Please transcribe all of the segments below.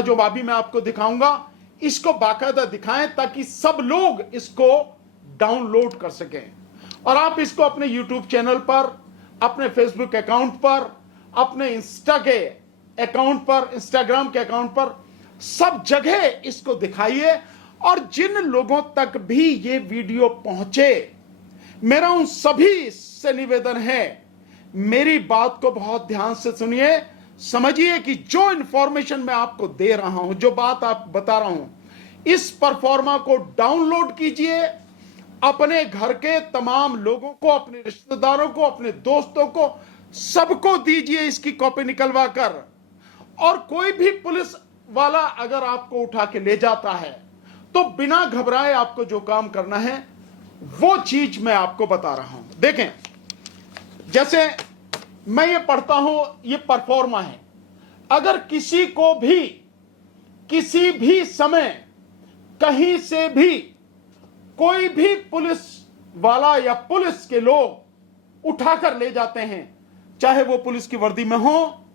जो अभी मैं आपको दिखाऊंगा इसको बाकायदा दिखाएं ताकि सब लोग इसको डाउनलोड कर सकें और आप इसको अपने YouTube चैनल पर, अपने Facebook अकाउंट पर, अपने इंस्टाग्राम के अकाउंट पर सब जगह इसको दिखाइए। और जिन लोगों तक भी ये वीडियो पहुंचे, मेरा उन सभी से निवेदन है, मेरी बात को बहुत ध्यान से सुनिए, समझिए कि जो इंफॉर्मेशन मैं आपको दे रहा हूं, जो बात आप बता रहा हूं, इस परफॉर्मा को डाउनलोड कीजिए, अपने घर के तमाम लोगों को, अपने रिश्तेदारों को, अपने दोस्तों को, सबको दीजिए इसकी कॉपी निकलवा कर। और कोई भी पुलिस वाला अगर आपको उठा के ले जाता है तो बिना घबराए आपको जो काम करना है वो चीज मैं आपको बता रहा हूं। देखें, जैसे मैं ये पढ़ता हूं, ये परफॉर्मा है। अगर किसी को भी किसी भी समय कहीं से भी कोई भी पुलिस वाला या पुलिस के लोग उठाकर ले जाते हैं, चाहे वो पुलिस की वर्दी में हो,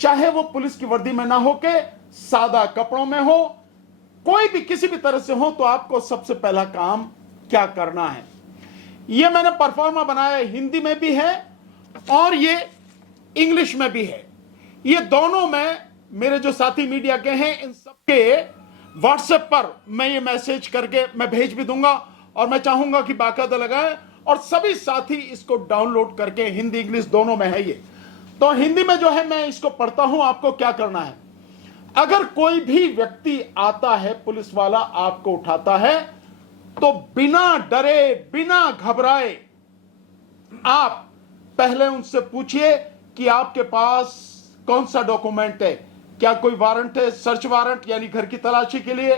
चाहे वो पुलिस की वर्दी में ना हो के सादा कपड़ों में हो, कोई भी किसी भी तरह से हो, तो आपको सबसे पहला काम क्या करना है। ये मैंने परफॉर्मा बनाया, हिंदी में भी है और ये इंग्लिश में भी है। ये दोनों में मेरे जो साथी मीडिया के हैं, इन सबके व्हाट्सएप पर मैं ये मैसेज करके मैं भेज भी दूंगा और मैं चाहूंगा कि बाकायदा लगाएं और सभी साथी इसको डाउनलोड करके, हिंदी इंग्लिश दोनों में है ये। तो हिंदी में जो है मैं इसको पढ़ता हूं, आपको क्या करना है। अगर कोई भी व्यक्ति आता है, पुलिस वाला आपको उठाता है, तो बिना डरे, बिना घबराए आप पहले उनसे पूछिए कि आपके पास कौन सा डॉक्यूमेंट है। क्या कोई वारंट है, सर्च वारंट यानी घर की तलाशी के लिए?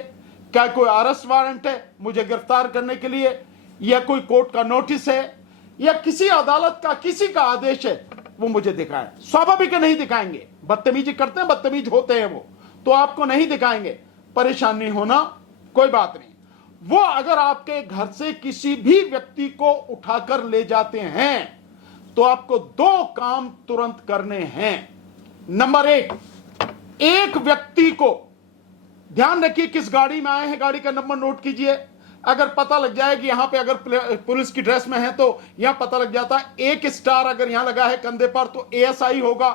क्या कोई अरेस्ट वारंट है मुझे गिरफ्तार करने के लिए? या कोई कोर्ट का नोटिस है या किसी अदालत का किसी का आदेश है? वो मुझे दिखाएं। स्वाभाविक नहीं दिखाएंगे, बदतमीजी करते हैं, बदतमीज होते हैं वो, तो आपको नहीं दिखाएंगे, परेशान नहीं होना, कोई बात नहीं। वो अगर आपके घर से किसी भी व्यक्ति को उठाकर ले जाते हैं तो आपको दो काम तुरंत करने हैं। नंबर एक व्यक्ति को, ध्यान रखिए किस गाड़ी में आए हैं, गाड़ी का नंबर नोट कीजिए। अगर पता लग जाए कि यहां पे अगर पुलिस की ड्रेस में है तो यहां पता लग जाता है। एक स्टार अगर यहां लगा है कंधे पर तो एएसआई होगा,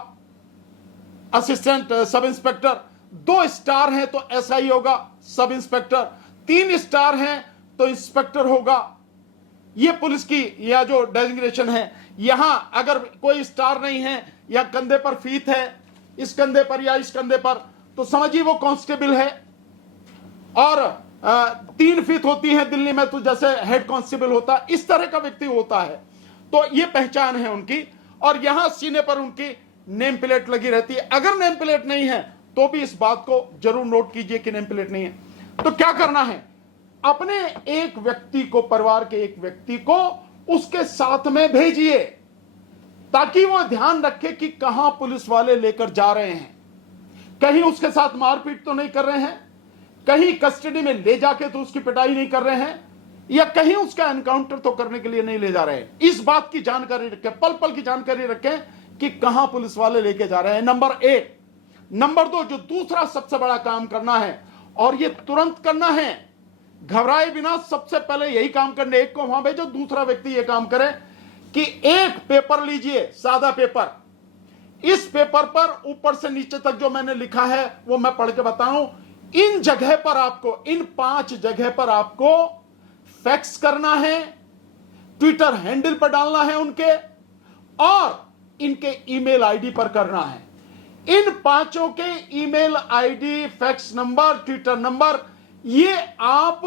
असिस्टेंट सब इंस्पेक्टर। 2 स्टार हैं तो एसआई होगा, सब इंस्पेक्टर। 3 स्टार हैं तो इंस्पेक्टर होगा। ये पुलिस की या जो डेजिग्नेशन है। यहां अगर कोई स्टार नहीं है या कंधे पर फीत है, इस कंधे पर या इस कंधे पर, तो समझिए वो कांस्टेबल है। और 3 फीत होती है दिल्ली में तो जैसे हेड कांस्टेबल होता है, इस तरह का व्यक्ति होता है। तो ये पहचान है उनकी। और यहां सीने पर उनकी नेम प्लेट लगी रहती है। अगर नेम प्लेट नहीं है तो भी इस बात को जरूर नोट कीजिए कि नेम प्लेट नहीं है। तो क्या करना है, अपने एक व्यक्ति को, परिवार के एक व्यक्ति को उसके साथ में भेजिए ताकि वो ध्यान रखे कि कहां पुलिस वाले लेकर जा रहे हैं। कहीं उसके साथ मारपीट तो नहीं कर रहे हैं, कहीं कस्टडी में ले जाके तो उसकी पिटाई नहीं कर रहे हैं, या कहीं उसका एनकाउंटर तो करने के लिए नहीं ले जा रहे हैं। इस बात की जानकारी रखें, पल पल की जानकारी रखें कि कहां पुलिस वाले लेके जा रहे हैं। नंबर 1। नंबर 2, जो दूसरा सबसे बड़ा काम करना है और ये तुरंत करना है, घबराए बिना सबसे पहले यही काम करने। एक को वहां भेजो, दूसरा व्यक्ति ये काम करे कि एक पेपर लीजिए, सादा पेपर। इस पेपर पर ऊपर से नीचे तक जो मैंने लिखा है वो मैं पढ़ के बताऊं। इन जगह पर आपको, इन 5 जगह पर आपको फैक्स करना है, ट्विटर हैंडल पर डालना है उनके, और इनके ईमेल आईडी पर करना है। इन 5 के email ID, fax number, Twitter number, ये आप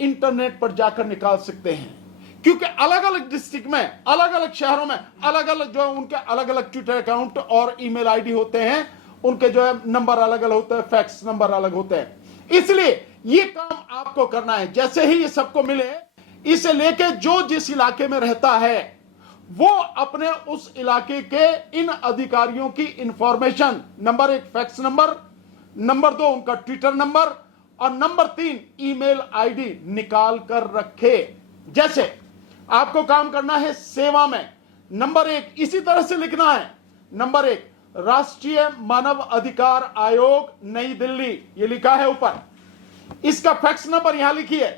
इंटरनेट पर जाकर निकाल सकते हैं। क्योंकि अलग अलग डिस्ट्रिक्ट में, अलग अलग शहरों में अलग अलग जो उनके अलग अलग ट्विटर अकाउंट और ईमेल आईडी होते हैं, उनके जो है नंबर अलग अलग होते हैं, फैक्स नंबर अलग होते हैं। इसलिए ये काम आपको करना है। जैसे ही ये सबको मिले, इसे लेके जो जिस इलाके में रहता है वो अपने उस इलाके के इन अधिकारियों की information, number 1 fax number, number 2 उनका ट्विटर नंबर, और नंबर 3 ईमेल आईडी निकाल कर रखे। जैसे आपको काम करना है सेवा में, नंबर 1 इसी तरह से लिखना है। नंबर 1 राष्ट्रीय मानव अधिकार आयोग नई दिल्ली, ये लिखा है ऊपर। इसका फैक्स नंबर यहां लिखिए,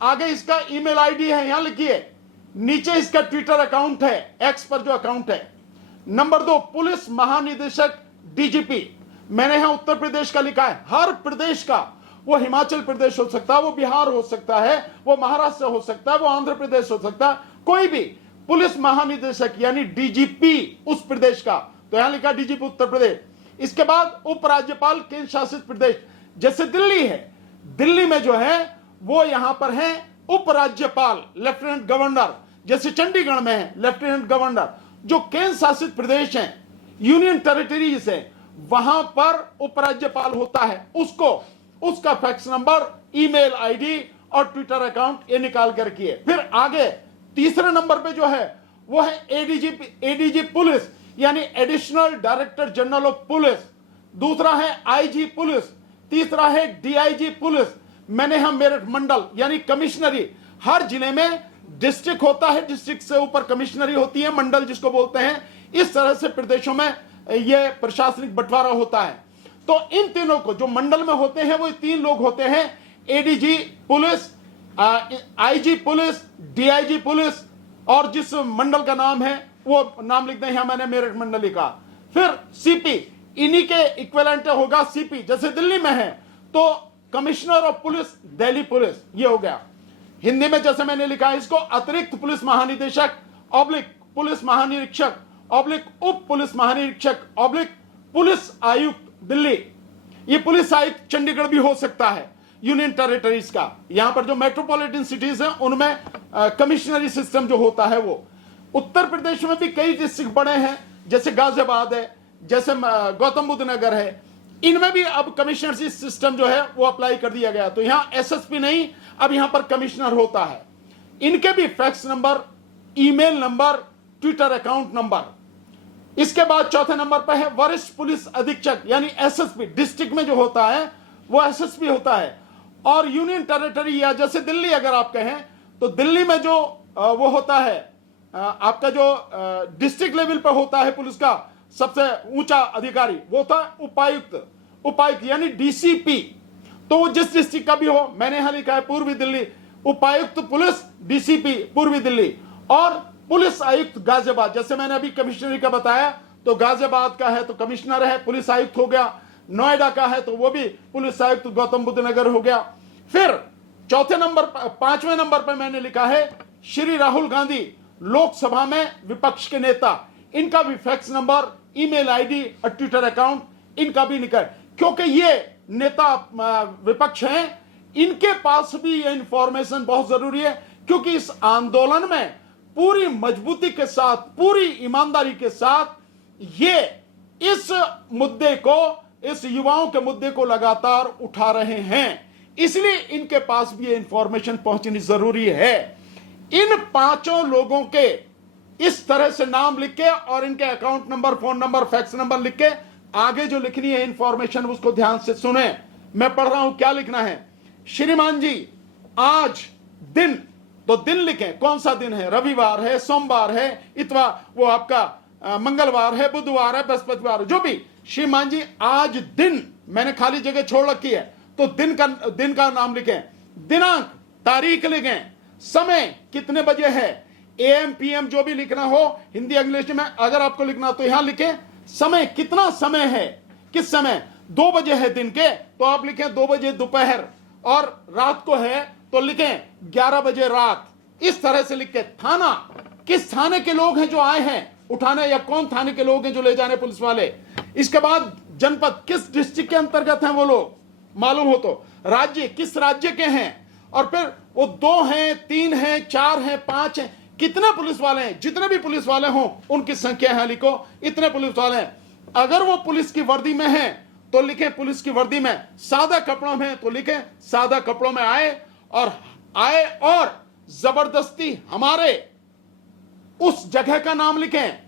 आगे इसका ईमेल आईडी है यहां लिखिए, नीचे इसका ट्विटर अकाउंट है, एक्स पर जो अकाउंट है। नंबर 2, पुलिस महानिदेशक डीजीपी, मैंने यहां उत्तर प्रदेश का लिखा है। हर प्रदेश का, वो हिमाचल प्रदेश हो सकता है, वो बिहार हो सकता है, वो महाराष्ट्र हो सकता है, वो आंध्र प्रदेश हो सकता है, कोई भी पुलिस महानिदेशक यानी डीजीपी उस प्रदेश का, तो यहां लिखा डीजीपी उत्तर प्रदेश। इसके बाद उपराज्यपाल केंद्र शासित प्रदेश, जैसे दिल्ली है, दिल्ली में जो है वो यहां पर है उपराज्यपाल लेफ्टिनेंट गवर्नर, जैसे चंडीगढ़ में है लेफ्टिनेंट गवर्नर। जो केंद्र शासित प्रदेश हैं, यूनियन टेरिटरीज है, वहां पर उपराज्यपाल होता है, उसको उसका फैक्स नंबर, ईमेल आईडी और ट्विटर अकाउंट ये निकाल कर किए। फिर आगे तीसरे नंबर पे जो है वो है एडीजी पुलिस यानी additional director general of police, दूसरा है आईजी पुलिस, तीसरा है डीआईजी पुलिस। मैंने यहां मेरठ मंडल यानी कमिश्नरी, हर जिले में डिस्ट्रिक्ट होता है, डिस्ट्रिक्ट से ऊपर कमिश्नरी होती है, मंडल जिसको बोलते हैं। इस तरह से प्रदेशों में यह प्रशासनिक बंटवारा होता है। तो इन तीनों को जो मंडल में होते हैं वो 3 लोग होते हैं, ADG police, IG police, DIG police, और जिस मंडल का नाम है वो नाम लिखते हैं, यहां मैंने मेरठ मंडल लिखा। फिर सीपी, इन्हीं के इक्विवेलेंट होगा सीपी, जैसे दिल्ली में है तो commissioner of police Delhi police, ये हो गया। हिंदी में जैसे मैंने लिखा है इसको अतिरिक्त पुलिस महानिदेशक ऑब्लिक पुलिस महानिरीक्षक ऑब्लिक उप पुलिस महानिरीक्षक ऑब्लिक पुलिस आयुक्त दिल्ली। ये पुलिस आयुक्त चंडीगढ़ भी हो सकता है, यूनियन टेरिटरीज का। यहां पर जो मेट्रोपॉलिटन सिटीज हैं उनमें कमिश्नरी सिस्टम जो होता है वो। उत्तर प्रदेश में भी कई डिस्ट्रिक्ट बड़े हैं, जैसे गाजियाबाद है, जैसे गौतम बुद्ध नगर है, इनमें भी अब कमिश्नरी सिस्टम जो है वो अप्लाई कर दिया गया। तो यहां एसएसपी नहीं, अब यहां पर कमिश्नर होता है। इनके भी fax number, email number, Twitter account number. इसके बाद चौथे नंबर पर है वरिष्ठ पुलिस अधीक्षक यानी एसएसपी, डिस्ट्रिक्ट में जो होता है वो एसएसपी होता है। और यूनियन टेरिटरी या जैसे दिल्ली अगर आप कहें तो दिल्ली में जो वो होता है आपका जो डिस्ट्रिक्ट लेवल पर होता है पुलिस का सबसे ऊंचा अधिकारी, वो होता है उपायुक्त, उपायुक्त यानी डीसीपी। तो वो जिस डिस्ट्रिक्ट का भी हो, मैंने यहां लिखा है पूर्वी दिल्ली, उपायुक्त पुलिस डीसीपी पूर्वी दिल्ली। और पुलिस आयुक्त गाजियाबाद, जैसे मैंने अभी कमिश्नरी का बताया, तो गाजियाबाद का है तो कमिश्नर है, पुलिस आयुक्त हो गया। नोएडा का है तो वो भी पुलिस आयुक्त गौतम बुद्ध नगर हो गया। फिर चौथे नंबर, 5वें नंबर पर मैंने लिखा है श्री राहुल गांधी, लोकसभा में विपक्ष के नेता। इनका भी फैक्स नंबर, ईमेल आईडी और ट्विटर अकाउंट इनका भी निकल, क्योंकि ये नेता विपक्ष हैं, इनके पास भी ये इंफॉर्मेशन बहुत जरूरी है। क्योंकि इस आंदोलन में पूरी मजबूती के साथ, पूरी ईमानदारी के साथ ये इस मुद्दे को, इस युवाओं के मुद्दे को लगातार उठा रहे हैं, इसलिए इनके पास भी ये इंफॉर्मेशन पहुंचनी जरूरी है। इन 5 लोगों के इस तरह से नाम लिख के और इनके account number, phone number, fax number लिख के आगे जो लिखनी है इंफॉर्मेशन उसको ध्यान से सुने। मैं पढ़ रहा हूं क्या लिखना है। श्रीमान जी, आज दिन, तो दिन लिखें, कौन सा दिन है, रविवार है, सोमवार है, इतवार, वो आपका मंगलवार है, बुधवार है, बृहस्पतिवार, जो भी। श्रीमान जी, आज दिन, मैंने खाली जगह छोड़ रखी है तो दिन का नाम लिखें, दिनांक, तारीख लिखें, समय कितने बजे है, एएम पीएम जो भी लिखना हो, हिंदी इंग्लिश में अगर आपको लिखना तो यहां लिखें। समय, कितना समय है, किस समय, 2 बजे है दिन के तो आप लिखें 2 बजे दोपहर, और रात को है तो लिखें 11 बजे रात। इस तरह से लिख के थाना, किस थाने के लोग हैं जो आए हैं उठाने, या कौन थाने के लोग हैं जो ले जाने पुलिस वाले। इसके बाद जनपद, किस डिस्ट्रिक्ट के अंतर्गत हैं वो लोग, मालूम हो तो। राज्य, किस राज्य के हैं, और फिर वो 2 हैं, 3 हैं, 4 हैं, 5 हैं, कितने पुलिस वाले हैं, जितने भी पुलिस वाले हों उनकी संख्या है लिखो, इतने पुलिस वाले हैं। अगर वो पुलिस की वर्दी में हैं तो लिखें पुलिस की वर्दी में, सादा कपड़ों में तो लिखें सादा कपड़ों में आए, और जबरदस्ती हमारे उस जगह का नाम लिखें।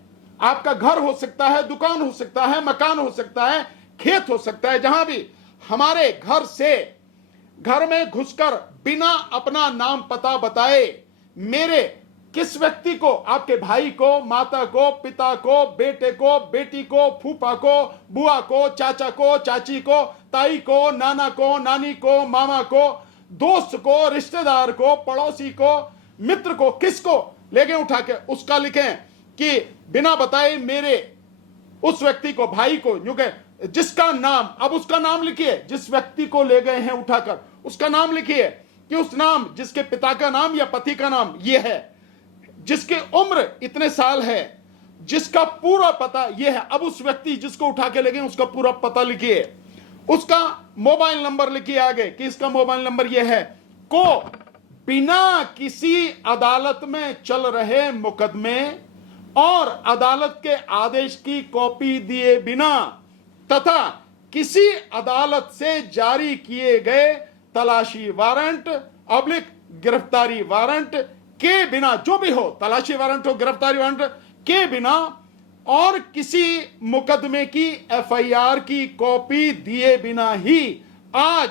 आपका घर हो सकता है, दुकान हो सकता है, मकान हो सकता है, खेत हो सकता है, जहां भी हमारे घर से, घर में घुसकर बिना अपना नाम पता बताए मेरे किस व्यक्ति को, आपके भाई को, माता को, पिता को, बेटे को, बेटी को, फूफा को, बुआ को, चाचा को, चाची को, ताई को, नाना को, नानी को, मामा को, दोस्त को, रिश्तेदार को, पड़ोसी को, मित्र को, किसको ले गए उठा के, उसका लिखें कि बिना बताए मेरे उस व्यक्ति को, भाई को, यूं कहे जिसका नाम, अब उसका नाम लिखिए, जिस व्यक्ति को ले गए हैं उठाकर उसका नाम लिखिए कि उस नाम, जिसके पिता का नाम या पति का नाम ये है, जिसकी उम्र इतने साल है, जिसका पूरा पता यह है। अब उस व्यक्ति जिसको उठा के ले गए उसका पूरा पता लिखिए, उसका मोबाइल नंबर लिखिए आगे कि इसका मोबाइल नंबर यह है, को बिना किसी अदालत में चल रहे मुकदमे और अदालत के आदेश की कॉपी दिए बिना तथा किसी अदालत से जारी किए गए तलाशी वारंट ऑब्लिक गिरफ्तारी वारंट के बिना, जो भी हो, तलाशी वारंट हो, गिरफ्तारी वारंट के बिना, और किसी मुकदमे की एफआईआर की कॉपी दिए बिना ही आज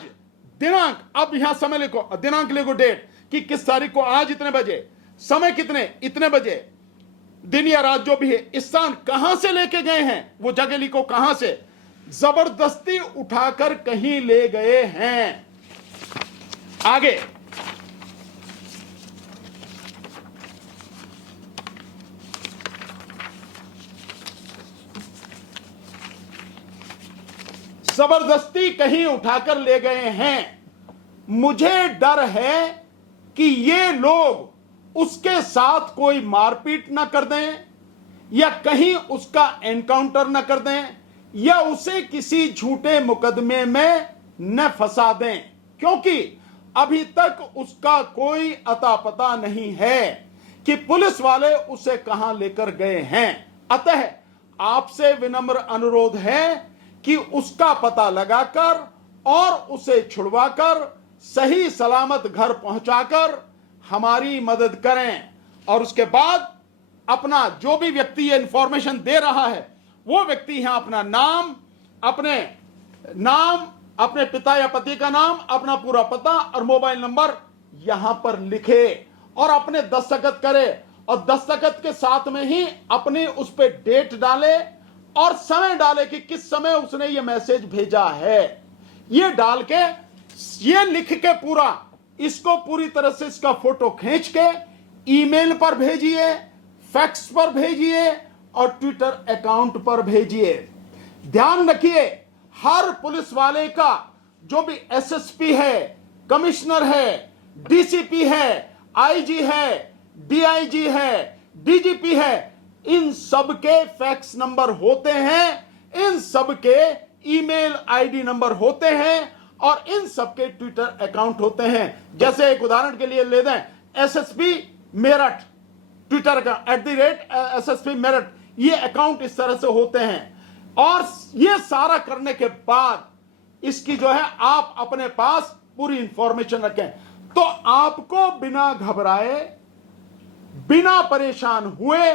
दिनांक, अब यहां समय लिखो, दिनांक लिखो, डेट कि किस तारीख को, आज इतने बजे, समय कितने, इतने बजे, दिन या रात जो भी है, स्थान कहां से लेके गए हैं, वो जगह लिखो कहां से, जबरदस्ती उठाकर कहीं ले गए हैं। आगे जबरदस्ती कहीं उठाकर ले गए हैं। मुझे डर है कि ये लोग उसके साथ कोई मारपीट ना कर दें या कहीं उसका एनकाउंटर ना कर दें या उसे किसी झूठे मुकदमे में न फंसा दें, क्योंकि अभी तक उसका अता पता नहीं है कि पुलिस वाले उसे कहां लेकर गए हैं। अतः आपसे विनम्र अनुरोध है कि उसका पता लगाकर और उसे छुड़वाकर सही सलामत घर पहुंचाकर हमारी मदद करें, और उसके बाद अपना जो भी व्यक्ति ये इंफॉर्मेशन दे रहा है वो व्यक्ति यहां अपना नाम, अपने पिता या पति का नाम, अपना पूरा पता और मोबाइल नंबर यहां पर लिखे और अपने दस्तखत करे, और दस्तखत के साथ में ही अपनी उस पर डेट डाले और समय डाले कि किस समय उसने ये मैसेज भेजा है। ये डाल के, ये लिख के पूरा, इसको पूरी तरह से इसका फोटो खींच के ईमेल पर भेजिए, फैक्स पर भेजिए और ट्विटर अकाउंट पर भेजिए। ध्यान रखिए, हर पुलिस वाले का, जो भी एसएसपी है, कमिश्नर है, डीसीपी है, आईजी है, डीआईजी है, डीजीपी है, इन सब के फैक्स नंबर होते हैं, इन सब के ईमेल आईडी नंबर होते हैं और इन सब के ट्विटर अकाउंट होते हैं। जैसे एक उदाहरण के लिए ले दें, एसएसपी मेरठ ट्विटर का @SSP मेरठ, ये अकाउंट इस तरह से होते हैं। और ये सारा करने के बाद इसकी जो है आप अपने पास पूरी इंफॉर्मेशन रखें। तो आपको बिना घबराए, बिना परेशान हुए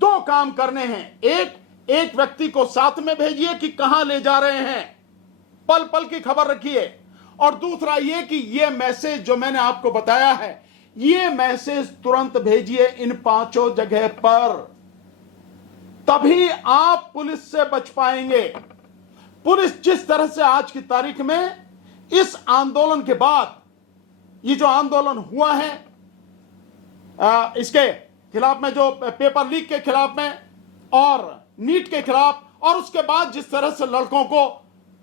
दो काम करने हैं। एक व्यक्ति को साथ में भेजिए कि कहां ले जा रहे हैं, पल पल की खबर रखिए, और दूसरा यह कि यह मैसेज जो मैंने आपको बताया है, यह मैसेज तुरंत भेजिए इन 5 जगह पर, तभी आप पुलिस से बच पाएंगे। पुलिस जिस तरह से आज की तारीख में इस आंदोलन के बाद, ये जो आंदोलन हुआ है इसके खिलाफ में, जो पेपर लीक के खिलाफ में और नीट के खिलाफ, और उसके बाद जिस तरह से लड़कों को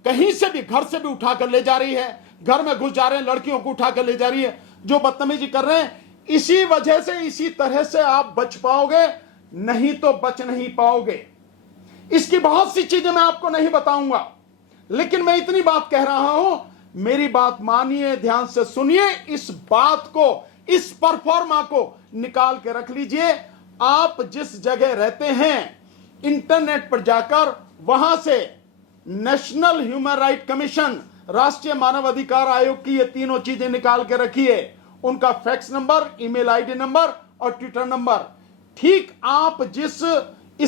कहीं से भी, घर से भी उठाकर ले जा रही है, घर में घुस जा रहे हैं, लड़कियों को उठाकर ले जा रही है, जो बदतमीजी कर रहे हैं, इसी वजह से, इसी तरह से आप बच पाओगे, नहीं तो बच नहीं पाओगे। इसकी बहुत सी चीजें मैं आपको नहीं बताऊंगा, लेकिन मैं इतनी बात कह रहा हूं, मेरी बात मानिए, ध्यान से सुनिए, इस बात को, इस परफॉर्मा को निकाल के रख लीजिए। आप जिस जगह रहते हैं, इंटरनेट पर जाकर वहां से नेशनल ह्यूमन राइट कमीशन, राष्ट्रीय मानव अधिकार आयोग की ये तीनों चीजें निकाल के रखिए, उनका fax number, email ID number और ट्विटर नंबर। ठीक आप जिस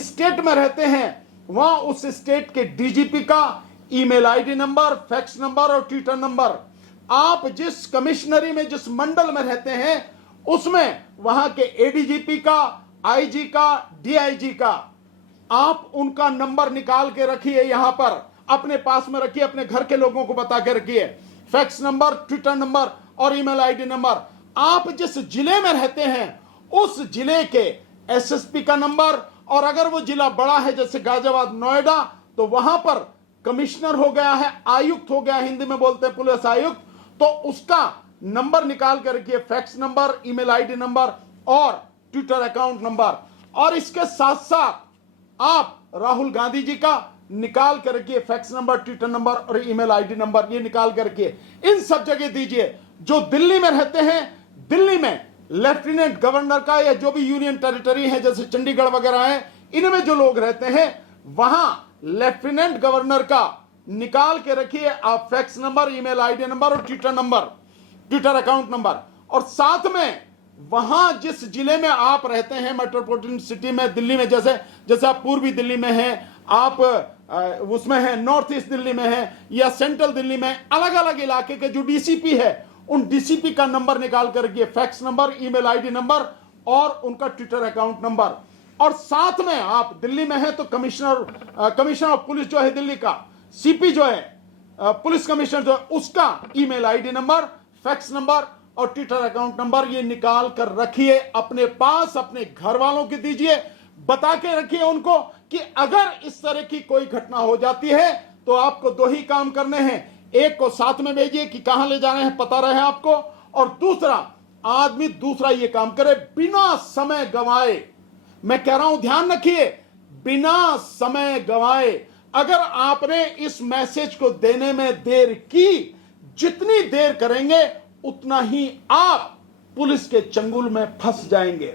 स्टेट में रहते हैं, वहां उस स्टेट के डीजीपी का email ID number, fax number और ट्विटर नंबर। आप जिस कमिश्नरी में, जिस मंडल में रहते हैं, उसमें वहां के एडीजीपी का, आईजी का, डीआईजी का आप उनका नंबर निकाल के रखिए, यहां पर अपने पास में रखिए, अपने घर के लोगों को बता के रखिए। फैक्स नंबर, ट्विटर नंबर और ईमेल आईडी नंबर। आप जिस जिले में रहते हैं उस जिले के एसएसपी का नंबर, और अगर वो जिला बड़ा है जैसे गाजियाबाद, नोएडा, तो वहां पर कमिश्नर हो गया है, आयुक्त हो गया, हिंदी में बोलते हैं पुलिस आयुक्त, तो उसका नंबर निकाल कर रखिए, fax number, email ID number और ट्विटर अकाउंट नंबर। और इसके साथ साथ आप राहुल गांधी जी का निकाल कर रखिए, फैक्स नंबर, ट्विटर नंबर और ईमेल आईडी नंबर, ये निकाल कर रखिए। इन सब जगह दीजिए। जो दिल्ली में रहते हैं, दिल्ली में लेफ्टिनेंट गवर्नर का या जो भी यूनियन टेरिटरी है जैसे चंडीगढ़ वगैरह है, इनमें जो लोग रहते हैं वहां लेफ्टिनेंट गवर्नर का निकाल के रखिए आप, fax number, email ID number और Twitter number, Twitter account number. और साथ में वहां जिस जिले में आप रहते हैं, मेट्रोपॉलिटन सिटी में, दिल्ली में, जैसे आप पूर्वी दिल्ली में हैं, आप उसमें हैं, नॉर्थ ईस्ट दिल्ली में हैं या सेंट्रल दिल्ली में, अलग अलग इलाके के जो डीसीपी है उन डीसीपी का नंबर निकाल कर रखिए, fax number, email ID number और उनका ट्विटर अकाउंट नंबर। और साथ में आप दिल्ली में हैं तो कमिश्नर ऑफ पुलिस जो है दिल्ली का, सीपी जो है, पुलिस कमिश्नर जो है, उसका email ID number, fax number और ट्विटर अकाउंट नंबर ये निकाल कर रखिए अपने पास, अपने घर वालों को दीजिए, बता के रखिए उनको कि अगर इस तरह की कोई घटना हो जाती है तो आपको दो ही काम करने हैं। एक को साथ में भेजिए कि कहां ले जाना है पता रहे आपको, और दूसरा ये काम करे बिना समय गंवाए। मैं कह रहा हूं ध्यान रखिए, बिना समय गंवाए। अगर आपने इस मैसेज को देने में देर की, जितनी देर करेंगे उतना ही आप पुलिस के चंगुल में फंस जाएंगे।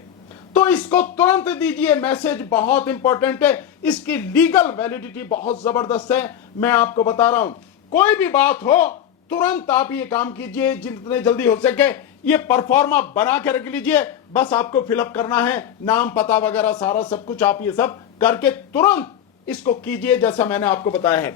तो इसको तुरंत दीजिए, मैसेज बहुत इंपॉर्टेंट है, इसकी लीगल वैलिडिटी बहुत जबरदस्त है। मैं आपको बता रहा हूं, कोई भी बात हो तुरंत आप ये काम कीजिए, जितने जल्दी हो सके ये परफॉर्मा बना के रख लीजिए। बस आपको फिलअप करना है, नाम, पता वगैरह सारा सब कुछ आप ये सब करके तुरंत इसको कीजिए जैसा मैंने आपको बताया है।